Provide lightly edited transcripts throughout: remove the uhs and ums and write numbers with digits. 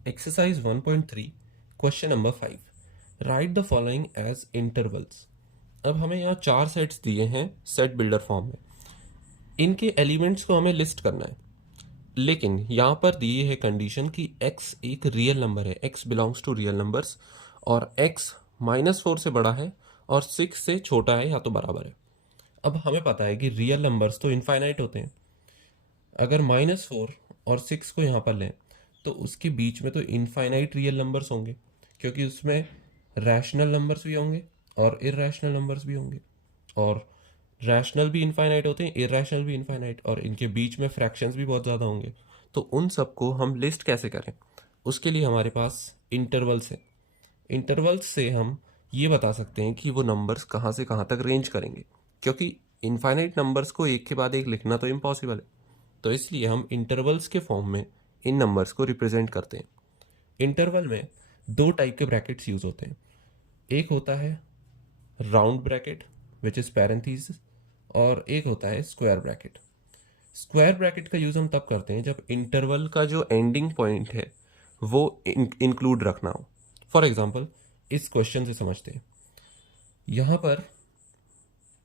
Exercise 1.3 question number 5 write the following as intervals. अब हमें यहाँ चार सेट्स दिए हैं सेट बिल्डर फॉर्म में। इनके एलिमेंट्स को हमें लिस्ट करना है, लेकिन यहाँ पर दी है कंडीशन कि x एक रियल नंबर है, x belongs to real numbers, और x -4 से बड़ा है और 6 से छोटा है या तो बराबर है। अब हमें पता है कि रियल नंबर्स तो इनफाइनाइट होते हैं। अगर -4 और 6 को यहाँ पर लें तो उसके बीच में तो इनफाइनाइट रियल नंबर्स होंगे, क्योंकि उसमें रैशनल नंबर्स भी होंगे और इरैशनल नंबर्स भी होंगे, और रैशनल भी इनफाइनाइट होते हैं, इरैशनल भी इनफाइनाइट, और इनके बीच में फ्रैक्शंस भी बहुत ज़्यादा होंगे। तो उन सबको हम लिस्ट कैसे करें? उसके लिए हमारे पास इंटरवल्स है। इंटरवल्स से हम ये बता सकते हैं कि वो नंबर्स कहाँ से कहाँ तक रेंज करेंगे, क्योंकि इनफाइनाइट नंबर्स को एक के बाद एक लिखना तो इम्पॉसिबल है। तो इसलिए हम इंटरवल्स के फॉर्म में इन नंबर्स को रिप्रेजेंट करते हैं। इंटरवल में दो टाइप के ब्रैकेट्स यूज होते हैं। एक होता है round bracket which is parenthesis, और एक होता है स्क्वायर ब्रैकेट। स्क्वायर ब्रैकेट का यूज हम तब करते हैं जब इंटरवल का जो एंडिंग पॉइंट है वो इंक्लूड रखना हो। फॉर एग्जाम्पल, इस क्वेश्चन से समझते हैं। यहाँ पर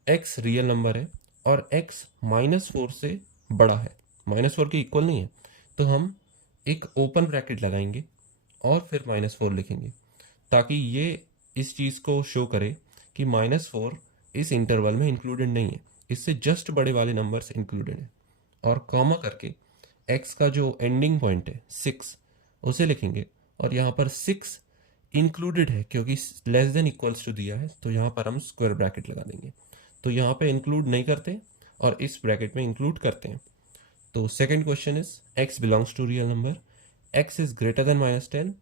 x रियल नंबर है और x -4 से बड़ा है, -4 के इक्वल नहीं है, तो हम एक ओपन ब्रैकेट लगाएंगे और फिर -4 लिखेंगे, ताकि ये इस चीज़ को शो करे कि -4 इस इंटरवल में इंक्लूडेड नहीं है, इससे जस्ट बड़े वाले नंबर्स इंक्लूडेड हैं। और कॉमा करके x का जो एंडिंग पॉइंट है 6 उसे लिखेंगे, और यहाँ पर 6 इंक्लूडेड है क्योंकि लेस देन इक्वल्स टू दिया है, तो यहाँ पर हम स्क्वायर ब्रैकेट लगा देंगे। तो यहाँ पे इंक्लूड नहीं करते और इस ब्रैकेट में इंक्लूड करते हैं। तो second question is x belongs to real number, x is greater than -10,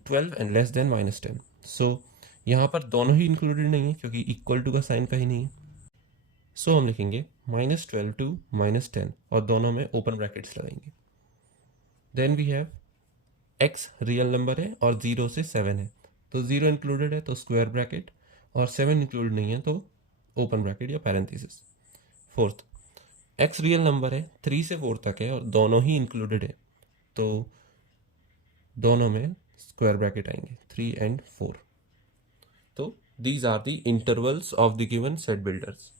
12 and less than -10। So यहाँ पर दोनों ही इंक्लूडेड नहीं है क्योंकि इक्वल टू का साइन कहीं नहीं है। सो हम लिखेंगे -12 टू -10 और दोनों में ओपन ब्रैकेट्स लगाएंगे। Then we have x real number है और 0 से 7 है, तो 0 इंक्लूडेड है तो स्क्वायर ब्रैकेट, और 7 इंक्लूडेड नहीं है तो ओपन ब्रैकेट या parenthesis. Fourth, x real number है, 3 से 4 तक है और दोनों ही इंक्लूडेड है, तो दोनों में स्क्वायर ब्रैकेट आएंगे, 3 एंड 4। तो these are the intervals of the given set builders.